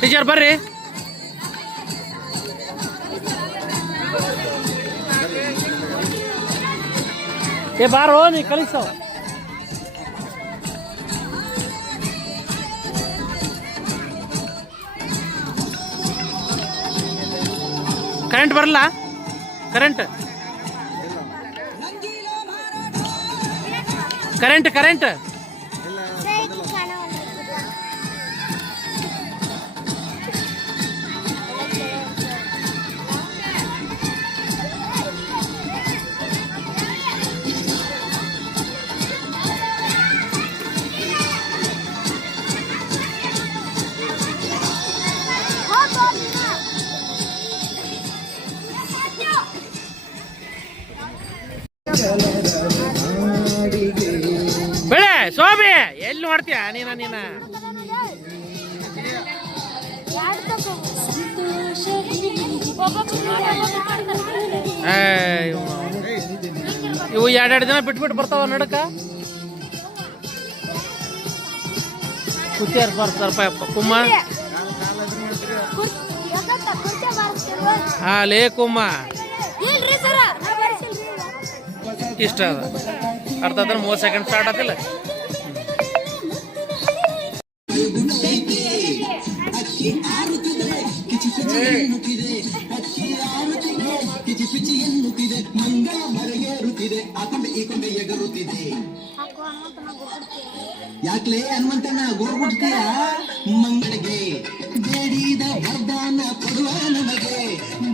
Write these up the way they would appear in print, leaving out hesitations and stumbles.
Teacher ಬರ್ರಿ. ಬಾರೋ ನೀ ಕಲಿಸೋ. ಕರೆಂಟ್ ಬರಲ್ಲ. ಕರೆಂಟ್ ಕರೆಂಟ್ ಕರೆಂಟ್ ಬೆಳೆ ಶೋಭೆ ಎಲ್ಲಿ ನೋಡ್ತೀಯ ನೀನ ಇವು ಎರಡೆರಡು ದಿನ ಬಿಟ್ಬಿಟ್ಟು ಬರ್ತಾವ ನಡಕ. ಕುತ್ತಿಯಾರ ಬರ್ತಾರಪ್ಪ ಕುಮ್ಮ. ಲೇ ಕುಮ್ಮ ಇಷ್ಟ ಅದ. ಅರ್ಥ ಆದ್ರೆ 30 ಸೆಕೆಂಡ್ ಸ್ಟಾರ್ಟ್ ಆಗ್ತಿಲ್ಲ. ಯಾಕ್ಲೆ ಹನುಮಂತನ ಗೋರ್ಬಿಡ್ತೀಯ ಮಂಗಳಿಗೆ ಬೇಡಿದ ವರದಾನ ಕೊಡುವ ನಮಗೆ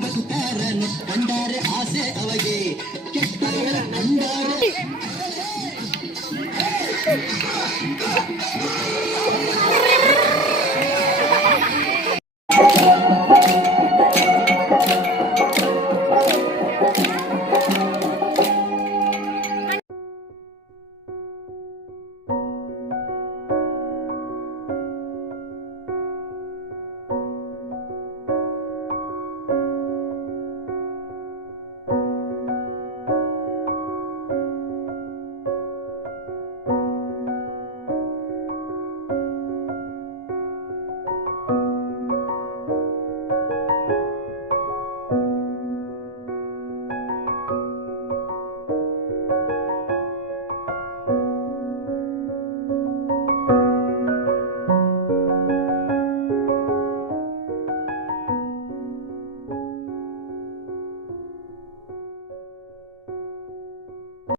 ಬದುಕಾರನು ಕಂಡಾರೆ ಆಸೆ ಅವಗೆ ಕೆಟ್ಟವರ ಕಂಡಾರೆ